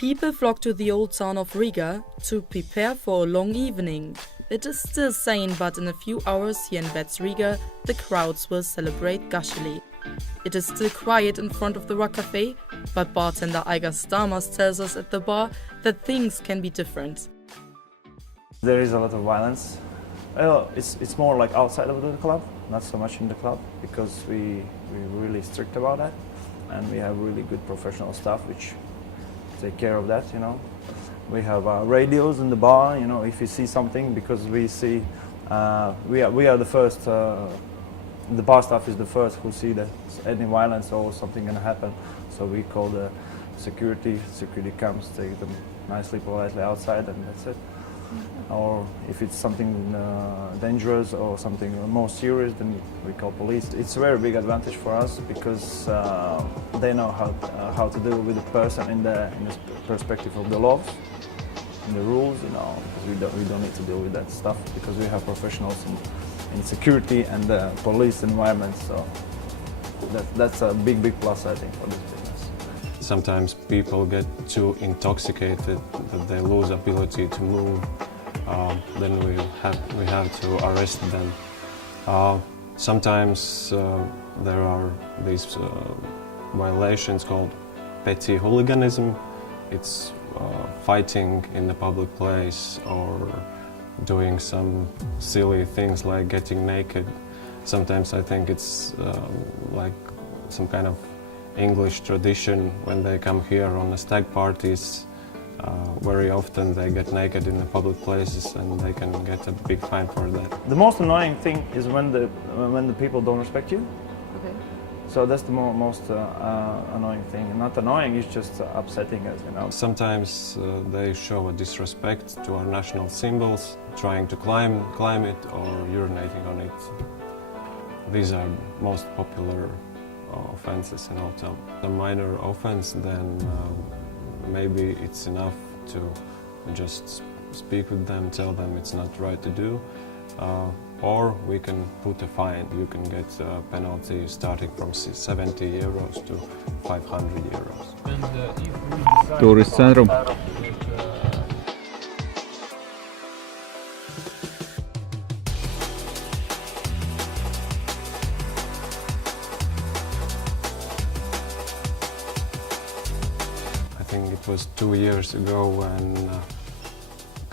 People flock to the old town of Riga to prepare for a long evening. It is still sane, but in a few hours here in Riga, the crowds will celebrate gushily. It is still quiet in front of the Rock Cafe, but bartender Aigar Stamas tells us at the bar that things can be different. There is a lot of violence. Well, it's more like outside of the club, not so much in the club, because we're really strict about that, and we have really good professional staff which take care of that, you know. We have radios in the bar, you know, if you see something, because we see, we are the first, the bar staff is the first who see that any violence or something gonna happen. So we call the security comes, take them nicely, politely outside, and that's it. Or if it's something dangerous or something more serious, then we call police. It's a very big advantage for us because they know how to deal with the person in the perspective of the laws and the rules, you know, because we don't need to deal with that stuff because we have professionals in security and the police environment. So that's a big plus, I think, for this business. Sometimes people get too intoxicated that they lose ability to move. Then we have to arrest them. Sometimes there are these violations called petty hooliganism. It's fighting in the public place or doing some silly things like getting naked. Sometimes I think it's like some kind of English tradition when they come here on the stag parties. Very often they get naked in the public places and they can get a big fine for that. The most annoying thing is when the people don't respect you. Okay. So that's the most annoying thing. Not annoying, it's just upsetting us, you know. Sometimes they show a disrespect to our national symbols, trying to climb it or urinating on it. These are most popular offenses in Old Town. A minor offense, then maybe it's enough to just speak with them, tell them it's not right to do, or we can put a fine. You can get a penalty starting from 70 euros to 500 euros. Tourist centrum. I think it was 2 years ago when a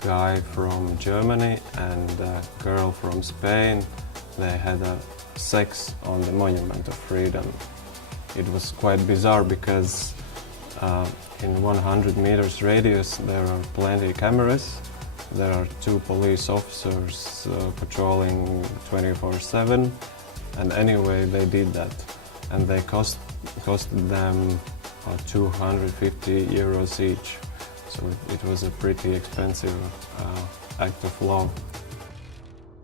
guy from Germany and a girl from Spain, they had a sex on the Monument of Freedom. It was quite bizarre because in 100 meters radius there are plenty of cameras. There are 2 police officers patrolling 24/7, and anyway they did that, and they costed them 250 euros each. So it was a pretty expensive act of love.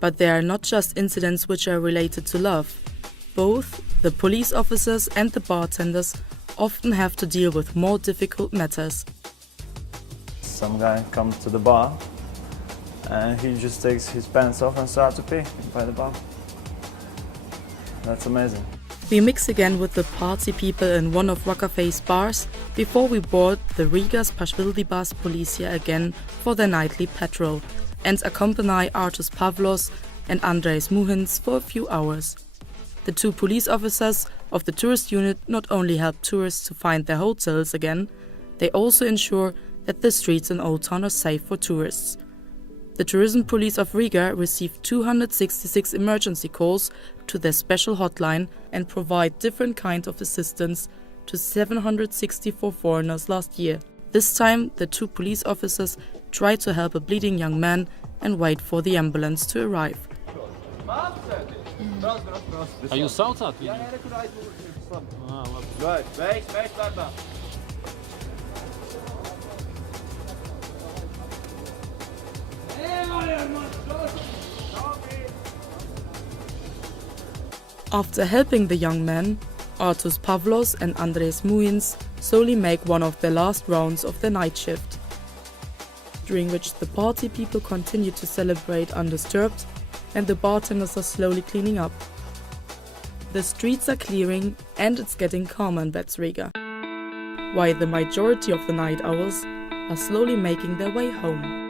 But there are not just incidents which are related to love. Both the police officers and the bartenders often have to deal with more difficult matters. Some guy comes to the bar and he just takes his pants off and starts to pee by the bar. That's amazing. We mix again with the party people in one of Rock Cafe's bars before we board the Riga's Pašvildibas Policia again for their nightly patrol and accompany Artus Pavlos and Andrejs Muhins for a few hours. The 2 police officers of the tourist unit not only help tourists to find their hotels again, they also ensure that the streets in Old Town are safe for tourists. The Tourism Police of Riga received 266 emergency calls to their special hotline and provide different kinds of assistance to 764 foreigners last year. This time, the 2 police officers tried to help a bleeding young man and wait for the ambulance to arrive. Are you Southside? After helping the young man, Artus Pavlos and Andrejs Muhins slowly make one of their last rounds of their night shift, during which the party people continue to celebrate undisturbed and the bartenders are slowly cleaning up. The streets are clearing and it's getting calmer in Riga. while the majority of the night owls are slowly making their way home.